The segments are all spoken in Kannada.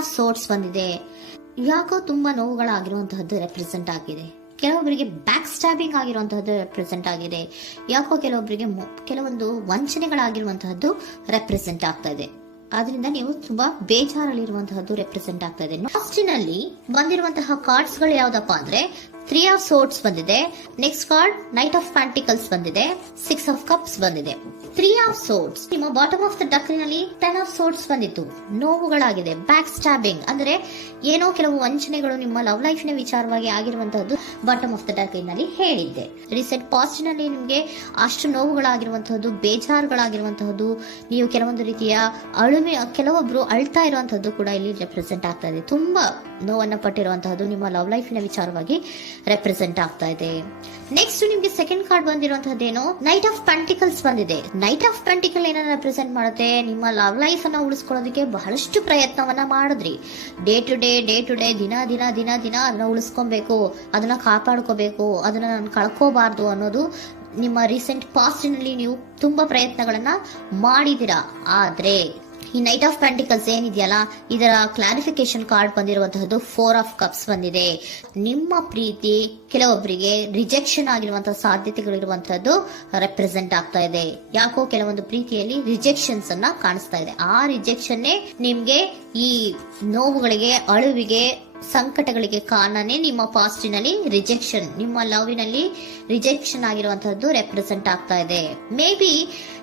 ಆಫ್ ಸೋರ್ಟ್ಸ್ ಬಂದಿದೆ. ಯಾಕೋ ತುಂಬಾ ನೋವುಗಳಾಗಿರುವಂತಹದ್ದು ರೆಪ್ರೆಸೆಂಟ್ ಆಗಿದೆ. ಕೆಲವೊಬ್ಬರಿಗೆ ಬ್ಯಾಕ್ ಸ್ಟ್ಯಾಬಿಂಗ್ ಆಗಿರುವಂತಹದ್ದು ರೆಪ್ರೆಸೆಂಟ್ ಆಗಿದೆ. ಯಾಕೋ ಕೆಲವೊಬ್ಬರಿಗೆ ಕೆಲವೊಂದು ವಂಚನೆಗಳಾಗಿರುವಂತಹದ್ದು ರೆಪ್ರೆಸೆಂಟ್ ಆಗ್ತಾ ಇದೆ. ಆದ್ರಿಂದ ನೀವು ತುಂಬಾ ಬೇಜಾರಲ್ಲಿರುವಂತಹದ್ದು ರೆಪ್ರೆಸೆಂಟ್ ಆಗ್ತಾ ಇದೆ. ಲಾಸ್ಟಿನಲ್ಲಿ ಬಂದಿರುವಂತಹ ಕಾರ್ಡ್ಸ್ ಗಳು ಯಾವ್ದಪ್ಪ ಅಂದ್ರೆ 3 ಆಫ್ ಸೋರ್ಟ್ಸ್ ಬಂದಿದೆ. Next card knight of pentacles ಬಂದಿದೆ. 6 ಆಫ್ ಕಪ್ಸ್ ಬಂದಿದೆ. 3 ಆಫ್ ಸೋರ್ಟ್ಸ್ ನಿಮ್ಮ ಬಾಟಮ್ ಆಫ್ ದ ಡಕ್ನಲ್ಲಿ 10 ಆಫ್ ಸೋರ್ಟ್ಸ್ ಬಂದಿತ್ತು. ನೋವುಗಳಾಗಿದೆ, ಬ್ಯಾಕ್ ಸ್ಟ್ಯಾಬಿಂಗ್ ಅಂದ್ರೆ ಏನೋ ಕೆಲವು ವಂಚನೆಗಳು ನಿಮ್ಮ ಲವ್ ಲೈಫ್ ನ ವಿಚಾರವಾಗಿ ಆಗಿರುವಂತಹದ್ದು ಬಾಟಮ್ ಆಫ್ ದ ಡಕ್ನಲ್ಲಿ ಹೇಳಿದ್ದೆ. ರೀಸೆಂಟ್ ಪಾಸ್ಟ್ ನಲ್ಲಿ ನಿಮ್ಗೆ ಅಷ್ಟು ನೋವುಗಳಾಗಿರುವಂತಹದ್ದು, ಬೇಜಾರುಗಳಾಗಿರುವಂತಹದ್ದು, ನೀವು ಕೆಲವೊಂದು ರೀತಿಯ ಕೆಲವೊಬ್ರು ಅಳ್ತಾ ಇರುವಂತಹದ್ದು ಕೂಡ ಇಲ್ಲಿ ರೆಪ್ರೆಸೆಂಟ್ ಆಗ್ತಾ ಇದೆ. ತುಂಬಾ ನೋವನ್ನ ಪಟ್ಟಿರುವಂತಹದ್ದು ನಿಮ್ಮ ಲವ್ ಲೈಫ್ ನ ವಿಚಾರವಾಗಿ ರೆಪ್ರೆಸೆಂಟ್ ಆಗ್ತಾ ಇದೆ. ನೆಕ್ಸ್ಟ್ ನಿಮ್ಗೆ ಸೆಕೆಂಡ್ ಕಾರ್ಡ್ ಬಂದಿರುವಂತಹದ್ದೇನು ನೈಟ್ ಆಫ್ ಪೆಂಟಿಕಲ್ಸ್ ಬಂದಿದೆ. ನೈಟ್ ಆಫ್ ಪೆಂಟಿಕಲ್ ಏನನ್ನ ರೆಪ್ರೆಸೆಂಟ್ ಮಾಡುತ್ತೆ, ನಿಮ್ಮ ಲವ್ ಲೈಫ್ ಅನ್ನ ಉಳಿಸ್ಕೊಳ್ಳೋದಕ್ಕೆ ಬಹಳಷ್ಟು ಪ್ರಯತ್ನವನ್ನ ಮಾಡಿದ್ರಿ. ಡೇ ಟು ಡೇ ದಿನ ಅದನ್ನ ಉಳಿಸ್ಕೊಬೇಕು, ಅದನ್ನ ಕಾಪಾಡ್ಕೋಬೇಕು, ಅದನ್ನ ನಾನು ಕಳ್ಕೋಬಾರ್ದು ಅನ್ನೋದು ನಿಮ್ಮ ರೀಸೆಂಟ್ ಪಾಸ್ಟ್ ನಲ್ಲಿ ನೀವು ತುಂಬಾ ಪ್ರಯತ್ನಗಳನ್ನ ಮಾಡಿದಿರಾ. ಆದ್ರೆ ಈ ನೈಟ್ ಆಫ್ ಪ್ಯಾಂಟಿಕಲ್ಸ್ ಏನಿದೆಯಲ್ಲ, ಇದರ ಕ್ಲಾರಿಫಿಕೇಶನ್ ಕಾರ್ಡ್ ಬಂದಿರುವಂತಹದ್ದು 4 ಆಫ್ ಕಪ್ಸ್ ಬಂದಿದೆ. ನಿಮ್ಮ ಪ್ರೀತಿ ಕೆಲವೊಬ್ಬರಿಗೆ ರಿಜೆಕ್ಷನ್ ಆಗಿರುವಂತಹ ಸಾಧ್ಯತೆಗಳಿರುವಂತಹದ್ದು ರೆಪ್ರೆಸೆಂಟ್ ಆಗ್ತಾ ಇದೆ. ಯಾಕೋ ಕೆಲವೊಂದು ಪ್ರೀತಿಯಲ್ಲಿ ರಿಜೆಕ್ಷನ್ಸ್ ಅನ್ನ ಕಾಣಿಸ್ತಾ ಇದೆ. ಆ ರಿಜೆಕ್ಷನ್ನೇ ನಿಮ್ಗೆ ಈ ನೋವುಗಳಿಗೆ, ಅಳುವಿಗೆ, ಸಂಕಟಗಳಿಗೆ ಕಾರಣನೇ ನಿಮ್ಮ ಪಾಸ್ಟಿನಲ್ಲಿ ರಿಜೆಕ್ಷನ್, ನಿಮ್ಮ ಲವ್ನಲ್ಲಿ ರಿಜೆಕ್ಷನ್ ಆಗಿರುವಂತಹದ್ದು ರೆಪ್ರೆಸೆಂಟ್ ಆಗ್ತಾ ಇದೆ. ಮೇ ಬಿ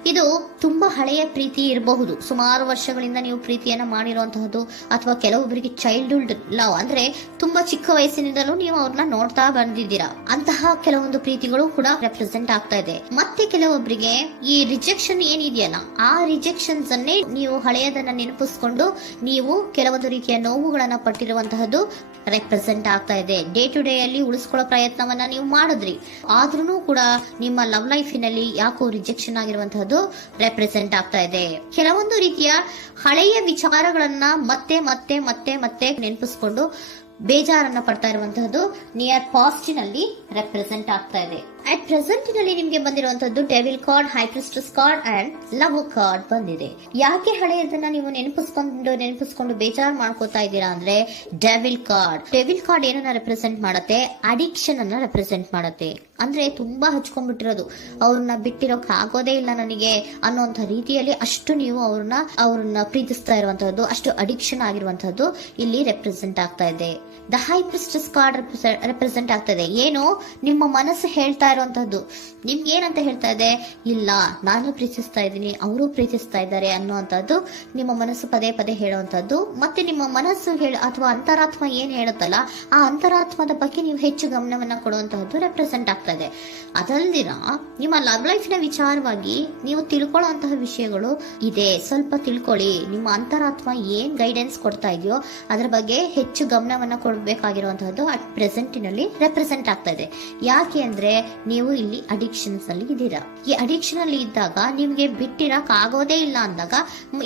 ಇದು ತುಂಬಾ ಹಳೆಯ ಪ್ರೀತಿ ಇರಬಹುದು. ಸುಮಾರು ವರ್ಷಗಳಿಂದ ನೀವು ಪ್ರೀತಿಯನ್ನ ಮಾಡಿರುವಂತಹದ್ದು, ಅಥವಾ ಕೆಲವೊಬ್ಬರಿಗೆ ಚೈಲ್ಡ್ಹುಡ್ ಲವ್ ಅಂದ್ರೆ ತುಂಬಾ ಚಿಕ್ಕ ವಯಸ್ಸಿನಿಂದಲೂ ನೀವು ಅವ್ರನ್ನ ನೋಡ್ತಾ ಬಂದಿದ್ದೀರಾ. ಅಂತಹ ಕೆಲವೊಂದು ಪ್ರೀತಿಗಳು ಕೂಡ ರೆಪ್ರೆಸೆಂಟ್ ಆಗ್ತಾ ಇದೆ. ಮತ್ತೆ ಕೆಲವೊಬ್ಬರಿಗೆ ಈ ರಿಜೆಕ್ಷನ್ ಏನಿದೆಯಲ್ಲ, ಆ ರಿಜೆಕ್ಷನ್ಸ್ ಅನ್ನೇ ನೀವು ಹಳೆಯದನ್ನ ನೆನಪಿಸ್ಕೊಂಡು ನೀವು ಕೆಲವೊಂದು ರೀತಿಯ ನೋವುಗಳನ್ನ ಪಟ್ಟಿರುವಂತಹದ್ದು ರೆಪ್ರೆಸೆಂಟ್ ಆಗ್ತಾ ಇದೆ. ಡೇ ಟು ಡೇ ಅಲ್ಲಿ ಉಳಿಸ್ಕೊಳ್ಳೋ ಪ್ರಯತ್ನವನ್ನ ನೀವು ಮಾಡಿದ್ರಿ, ಆದ್ರೂ ಕೂಡ ನಿಮ್ಮ ಲವ್ ಲೈಫಿನಲ್ಲಿ ಯಾಕೋ ರಿಜೆಕ್ಷನ್ ಆಗಿರುವಂತಹದ್ದು ರೆಪ್ರೆಸೆಂಟ್ ಆಗ್ತಾ ಇದೆ. ಕೆಲವೊಂದು ರೀತಿಯ ಹಳೆಯ ವಿಚಾರಗಳನ್ನ ಮತ್ತೆ ಮತ್ತೆ ಮತ್ತೆ ಮತ್ತೆ ನೆನಪಿಸ್ಕೊಂಡು ಬೇಜಾರನ್ನ ಪಡ್ತಾ ಇರುವಂತಹದ್ದು ನಿಯರ್ ಪಾಸ್ಟಿನಲ್ಲಿ ರೆಪ್ರೆಸೆಂಟ್ ಆಗ್ತಾ ಇದೆ. ಅಟ್ ಪ್ರೆಸೆಂಟ್ ನಲ್ಲಿ ನಿಮ್ಗೆ ಬಂದಿರುವಂತದ್ದು devil card, high priestess card and love card ಬಂದಿದೆ. ಯಾಕೆ ಹಳೆಯದನ್ನ ನೀವು ನೆನಪಿಸ್ಕೊಂಡು ಬೇಜಾರು ಮಾಡ್ಕೋತಾ ಇದ್ದೀರಾ ಅಂದ್ರೆ, ಡೆವಿಲ್ ಕಾರ್ಡ್ ಏನನ್ನ ರೆಪ್ರೆಸೆಂಟ್ ಮಾಡುತ್ತೆ, ಅಡಿಕ್ಷನ್ ಅನ್ನ ರೆಪ್ರೆಸೆಂಟ್ ಮಾಡುತ್ತೆ. ಅಂದ್ರೆ ತುಂಬಾ ಹಚ್ಕೊಂಡ್ಬಿಟ್ಟಿರೋದು, ಅವ್ರನ್ನ ಬಿಟ್ಟಿರೋಕ್ ಆಗೋದೇ ಇಲ್ಲ ನನಗೆ ಅನ್ನುವಂತ ರೀತಿಯಲ್ಲಿ ಅಷ್ಟು ನೀವು ಅವ್ರನ್ನ ಪ್ರೀತಿಸ್ತಾ ಇರುವಂತಹದ್ದು, ಅಷ್ಟು ಅಡಿಕ್ಷನ್ ಆಗಿರುವಂತಹದ್ದು ಇಲ್ಲಿ ರೆಪ್ರೆಸೆಂಟ್ ಆಗ್ತಾ ಇದೆ. The high priestess card represent ಆಗ್ತಾ ಇದೆ. ಏನು ನಿಮ್ಮ ಮನಸ್ಸು ಹೇಳ್ತಾ ಇರುವಂತಹದ್ದು, ನಿಮ್ಗೆ ಏನಂತ ಹೇಳ್ತಾ ಇದೆ, ಇಲ್ಲ ನಾನು ಪ್ರೀತಿಸ್ತಾ ಇದ್ದೀನಿ, ಅವರು ಪ್ರೀತಿಸ್ತಾ ಇದ್ದಾರೆ ಅನ್ನುವಂಥದ್ದು ನಿಮ್ಮ ಮನಸ್ಸು ಪದೇ ಪದೇ ಹೇಳುವಂತದ್ದು. ಮತ್ತೆ ನಿಮ್ಮ ಮನಸ್ಸು ಅಥವಾ ಅಂತರಾತ್ಮ ಏನ್ ಹೇಳುತ್ತಲ್ಲ, ಆ ಅಂತರಾತ್ಮದ ಬಗ್ಗೆ ನೀವು ಹೆಚ್ಚು ಗಮನವನ್ನ ಕೊಡುವಂತಹದ್ದು ರೆಪ್ರೆಸೆಂಟ್ ಆಗ್ತಾ ಇದೆ. ಅದಲ್ದಿರ ನಿಮ್ಮ ಲವ್ ಲೈಫ್ ನ ವಿಚಾರವಾಗಿ ನೀವು ತಿಳ್ಕೊಳ್ಳುವಂತಹ ವಿಷಯಗಳು ಇದೆ. ಸ್ವಲ್ಪ ತಿಳ್ಕೊಳ್ಳಿ, ನಿಮ್ಮ ಅಂತರಾತ್ಮ ಏನ್ ಗೈಡೆನ್ಸ್ ಕೊಡ್ತಾ ಇದೆಯೋ ಅದರ ಬಗ್ಗೆ ಹೆಚ್ಚು ಗಮನವನ್ನ ಕೊಡಬೇಕಾಗಿರುವಂತಹದ್ದು ಅಟ್ ಪ್ರೆಸೆಂಟಿನಲ್ಲಿ ರೆಪ್ರೆಸೆಂಟ್ ಆಗ್ತಾ ಇದೆ. ಯಾಕೆ ಅಂದ್ರೆ ನೀವು ಇಲ್ಲಿ ಅಡಿಕ್ಷನ್ಸ್ ಅಲ್ಲಿ ಇದ್ದೀರಾ. ಈ ಅಡಿಕ್ಷನ್ ಅಲ್ಲಿ ಇದ್ದಾಗ ನಿಮ್ಗೆ ಬಿಟ್ಟಿರಕ್ ಆಗೋದೇ ಇಲ್ಲ ಅಂದಾಗ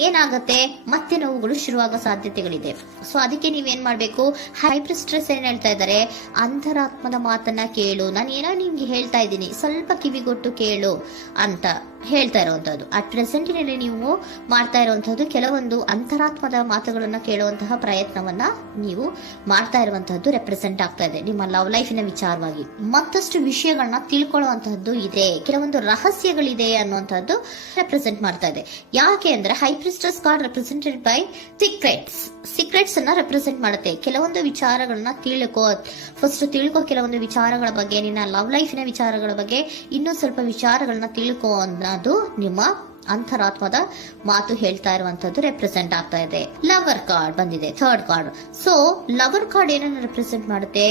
ಏನಾಗುತ್ತೆ, ಮತ್ತೆ ನೋವುಗಳು ಶುರುವಾಗೋ ಸಾಧ್ಯತೆಗಳಿದೆ. ಸೊ ಅದಕ್ಕೆ ನೀವೇನ್ ಮಾಡ್ಬೇಕು, ಹೈಪ್ರಿಸ್ಟ್ರೆಸ್ ಏನ್ ಹೇಳ್ತಾ ಇದ್ದಾರೆ, ಅಂತರಾತ್ಮದ ಮಾತನ್ನ ಕೇಳು, ನಾನು ಏನೋ ನಿಮ್ಗೆ ಹೇಳ್ತಾ ಇದ್ದೀನಿ, ಸ್ವಲ್ಪ ಕಿವಿಗೊಟ್ಟು ಕೇಳು ಅಂತ ಹೇಳ್ತಾ ಇರುವಂತದ್ದು. ಅಟ್ ಪ್ರೆಸೆಂಟಿನಲ್ಲಿ ನೀವು ಮಾಡ್ತಾ ಇರುವಂತಹದ್ದು ಕೆಲವೊಂದು ಅಂತರಾತ್ಮದ ಮಾತುಗಳನ್ನ ಕೇಳುವಂತಹ ಪ್ರಯತ್ನವನ್ನ ನೀವು ಮಾಡ್ತಾ ಇರುವಂತಹದ್ದು ರೆಪ್ರೆಸೆಂಟ್ ಆಗ್ತಾ ಇದೆ. ನಿಮ್ಮ ಲವ್ ಲೈಫಿನ ವಿಚಾರವಾಗಿ ಮತ್ತಷ್ಟು ವಿಷಯಗಳನ್ನ ತಿಳ್ಕೊಳ್ಳುವಂತಹದ್ದು ಇದೆ, ಕೆಲವೊಂದು ರಹಸ್ಯಗಳಿದೆ ಅನ್ನುವಂಥದ್ದು ರೆಪ್ರೆಸೆಂಟ್ ಮಾಡ್ತಾ ಇದೆ. ಯಾಕೆ ಅಂದ್ರೆ high priestess card represented by secrets ಅನ್ನ ರೆಪ್ರೆಸೆಂಟ್ ಮಾಡುತ್ತೆ. ಕೆಲವೊಂದು ವಿಚಾರಗಳನ್ನ ತಿಳ್ಕೊ ಕೆಲವೊಂದು ವಿಚಾರಗಳ ಬಗ್ಗೆ, ನಿನ್ನ ಲವ್ ಲೈಫಿನ ವಿಚಾರಗಳ ಬಗ್ಗೆ ಇನ್ನೂ ಸ್ವಲ್ಪ ವಿಚಾರಗಳನ್ನ ತಿಳ್ಕೊ ಅನ್ನೋದು ನಿಮ್ಮ ಅಂತರಾತ್ಮದ ಮಾತು ಹೇಳ್ತಾ ಇರುವಂತದ್ದು ರೆಪ್ರೆಸೆಂಟ್ ಆಗ್ತಾ ಇದೆ. ಲವರ್ ಕಾರ್ಡ್ ಬಂದಿದೆ, third card. So lover card ಏನನ್ನ ರೆಪ್ರೆಸೆಂಟ್ ಮಾಡುತ್ತೆ,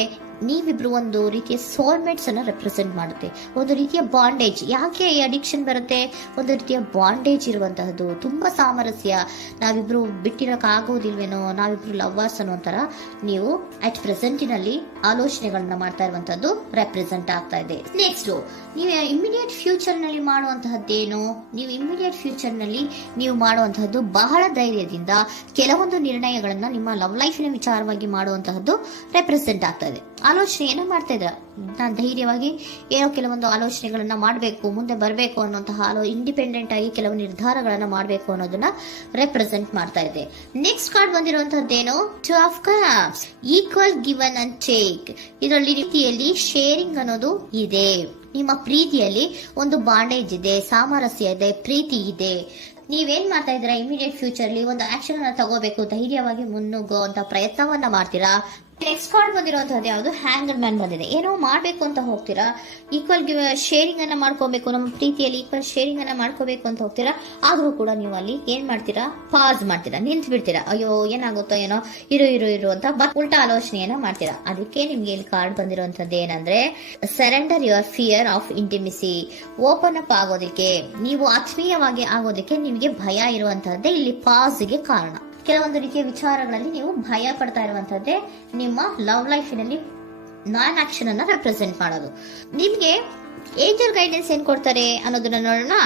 ನೀವಿಬ್ರು ಒಂದು ರೀತಿಯ ಸೋಲ್ಮೇಟ್ಸ್ ಅನ್ನ ರೆಪ್ರೆಸೆಂಟ್ ಮಾಡುತ್ತೆ. ಒಂದು ರೀತಿಯ ಬಾಂಡೇಜ್. ಯಾಕೆ ಈ ಅಡಿಕ್ಷನ್ ಬರುತ್ತೆ, ಒಂದು ರೀತಿಯ ಬಾಂಡೇಜ್ ಇರುವಂತಹದ್ದು, ತುಂಬಾ ಸಾಮರಸ್ಯ, ನಾವಿಬ್ರು ಬಿಟ್ಟಿರಕ್ ಆಗೋದಿಲ್ವೇನೋ, ನಾವಿಬ್ರು ಲವರ್ಸ್ ಅನ್ನೋ ತರ ನೀವು ಅಟ್ ಪ್ರೆಸೆಂಟಿನಲ್ಲಿ ಆಲೋಚನೆಗಳನ್ನ ಮಾಡ್ತಾ ಇರುವಂತದ್ದು ರೆಪ್ರೆಸೆಂಟ್ ಆಗ್ತಾ ಇದೆ. ನೆಕ್ಸ್ಟ್ ನೀವು ಇಮಿಡಿಯೇಟ್ ಫ್ಯೂಚರ್ ನಲ್ಲಿ ಮಾಡುವಂತಹದ್ದೇನು, ನೀವು ಇಮಿಡಿಯೇಟ್ ಫ್ಯೂಚರ್ ನಲ್ಲಿ ನೀವು ಮಾಡುವಂತಹದ್ದು ಬಹಳ ಧೈರ್ಯದಿಂದ ಕೆಲವೊಂದು ನಿರ್ಣಯಗಳನ್ನ ನಿಮ್ಮ ಲವ್ ಲೈಫಿನ ವಿಚಾರವಾಗಿ ಮಾಡುವಂತಹದ್ದು ರೆಪ್ರೆಸೆಂಟ್ ಆಗ್ತಾ ಇದೆ. ಆಲೋಚನೆ ಏನೋ ಮಾಡ್ತಾ ಇದ್ರ, ನಾನು ಧೈರ್ಯವಾಗಿ ಏನೋ ಕೆಲವೊಂದು ಆಲೋಚನೆಗಳನ್ನ ಮಾಡಬೇಕು, ಮುಂದೆ ಬರಬೇಕು ಅನ್ನೋಂತಹ ಇಂಡಿಪೆಂಡೆಂಟ್ ಆಗಿ ಕೆಲವು ನಿರ್ಧಾರಗಳನ್ನ ಮಾಡಬೇಕು ಅನ್ನೋದನ್ನ ರೆಪ್ರೆಸೆಂಟ್ ಮಾಡ್ತಾ ಇದೆ. ನೆಕ್ಸ್ಟ್ ಕಾರ್ಡ್ ಬಂದಿರುವಂತದ್ದೇನು, two of cups, equal given and take. ಇದರಲ್ಲಿ ರೀತಿಯಲ್ಲಿ ಶೇರಿಂಗ್ ಅನ್ನೋದು ಇದೆ. ನಿಮ್ಮ ಪ್ರೀತಿಯಲ್ಲಿ ಒಂದು ಬಾಂಡೇಜ್ ಇದೆ, ಸಾಮರಸ್ಯ ಇದೆ, ಪ್ರೀತಿ ಇದೆ. ನೀವೇನ್ ಮಾಡ್ತಾ ಇದ್ದೀರಾ, ಇಮಿಡಿಯೇಟ್ ಫ್ಯೂಚರ್ ಅಲ್ಲಿ ಒಂದು ಆಕ್ಷನ್ ಅನ್ನ ತಗೋಬೇಕು, ಧೈರ್ಯವಾಗಿ ಮುನ್ನುಗ್ಗೋ ಅಂತ ಪ್ರಯತ್ನವನ್ನ ಮಾಡ್ತೀರಾ. ನೆಕ್ಸ್ಟ್ ಕಾರ್ಡ್ ಬಂದಿರುವಂತದ್ದು ಯಾವುದು, ಹ್ಯಾಂಗರ್ ಮ್ಯಾನ್ ಬಂದಿದೆ. ಏನೋ ಮಾಡ್ಬೇಕು ಅಂತ ಹೋಗ್ತೀರಾ, ಈಕ್ವಲ್ ಶೇರಿಂಗ್ ಅನ್ನ ಮಾಡ್ಕೋಬೇಕು, ನಮ್ಮ ಪ್ರೀತಿಯಲ್ಲಿ ಈಕ್ವಲ್ ಶೇರಿಂಗ್ ಅನ್ನ ಮಾಡ್ಕೋಬೇಕು ಅಂತ ಹೋಗ್ತೀರಾ. ಆದ್ರೂ ಕೂಡ ನೀವು ಅಲ್ಲಿ ಏನ್ ಮಾಡ್ತೀರಾ, ಪಾಸ್ ಮಾಡ್ತೀರಾ, ನಿಂತು ಬಿಡ್ತೀರಾ. ಅಯ್ಯೋ ಏನಾಗುತ್ತೋ ಏನೋ, ಇರು ಅಂತ ಉಲ್ಟಾ ಆಲೋಚನೆಯನ್ನ ಮಾಡ್ತೀರಾ. ಅದಕ್ಕೆ ನಿಮ್ಗೆ ಇಲ್ಲಿ ಕಾರ್ಡ್ ಬಂದಿರುವಂತದ್ದು ಏನಂದ್ರೆ, surrender your fear of intimacy. Open up ಆಗೋದಕ್ಕೆ, ನೀವು ಆತ್ಮೀಯವಾಗಿ ಆಗೋದಕ್ಕೆ ನಿಮಗೆ ಭಯ ಇರುವಂತಹದ್ದೇ ಇಲ್ಲಿ ಪಾಸ್ಗೆ ಕಾರಣ. ಕೆಲವೊಂದು ರೀತಿಯ ವಿಚಾರಗಳಲ್ಲಿ ನೀವು ಭಯ ಪಡ್ತಾ ಇರುವಂತದ್ದೇ ನಿಮ್ಮ ಲವ್ ಲೈಫಿನಲ್ಲಿ ನಾನ್ ಆಕ್ಷನ್ ಅನ್ನ ರೆಪ್ರೆಸೆಂಟ್ ಮಾಡೋದು. ನಿಮ್ಗೆ ಏಂಜಲ್ ಗೈಡೆನ್ಸ್ ಏನ್ ಕೊಡ್ತಾರೆ ಅನ್ನೋದನ್ನ ನೋಡೋಣ.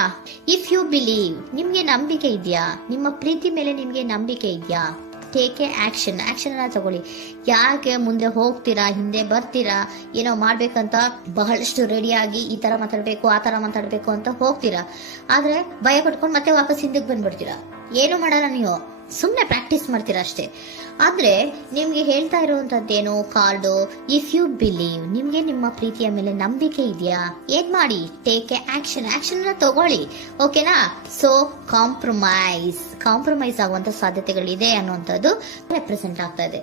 ಇಫ್ ಯು ಬಿಲೀವ್, ನಿಮ್ಗೆ ನಂಬಿಕೆ ಇದೆಯಾ, ನಿಮ್ಮ ಪ್ರೀತಿ ಮೇಲೆ ನಿಮ್ಗೆ ನಂಬಿಕೆ ಇದೆಯಾ, ಟೇಕ್ ಎ ಆಕ್ಷನ್ ಅನ್ನ ತಗೊಳ್ಳಿ. ಯಾಕೆ ಮುಂದೆ ಹೋಗ್ತೀರಾ, ಹಿಂದೆ ಬರ್ತೀರಾ, ಏನೋ ಮಾಡ್ಬೇಕಂತ ಬಹಳಷ್ಟು ರೆಡಿಯಾಗಿ ಈ ತರ ಮಾತಾಡ್ಬೇಕು ಆ ತರ ಮಾತಾಡ್ಬೇಕು ಅಂತ ಹೋಗ್ತೀರಾ. ಆದ್ರೆ ಭಯ ಪಟ್ಕೊಂಡು ಮತ್ತೆ ವಾಪಸ್ ಹಿಂದಕ್ಕೆ ಬಂದ್ಬಿಡ್ತೀರಾ. ಏನು ಮಾಡಲ್ಲ, ನೀವು ಸುಮ್ನೆ ಪ್ರಾಕ್ಟೀಸ್ ಮಾಡ್ತೀರಾ ಅಷ್ಟೇ. ಆದ್ರೆ ನಿಮ್ಗೆ ಹೇಳ್ತಾ ಇರುವಂತದ್ದೇನು ಕಾರ್ಡು, ಇಫ್ ಯು ಬಿಲೀವ್, ನಿಮ್ಗೆ ನಿಮ್ಮ ಪ್ರೀತಿಯ ಮೇಲೆ ನಂಬಿಕೆ ಇದೆಯಾ, ಏನ್ ಮಾಡಿ, ಟೇಕ್ ಎ ಆಕ್ಷನ್ ಅನ್ನ ತಗೊಳ್ಳಿ. ಓಕೆನಾ. ಸೊ ಕಾಂಪ್ರಮೈಸ್ ಆಗುವಂತ ಸಾಧ್ಯತೆಗಳಿದೆ ಅನ್ನುವಂಥದ್ದು ರೆಪ್ರೆಸೆಂಟ್ ಆಗ್ತಾ ಇದೆ.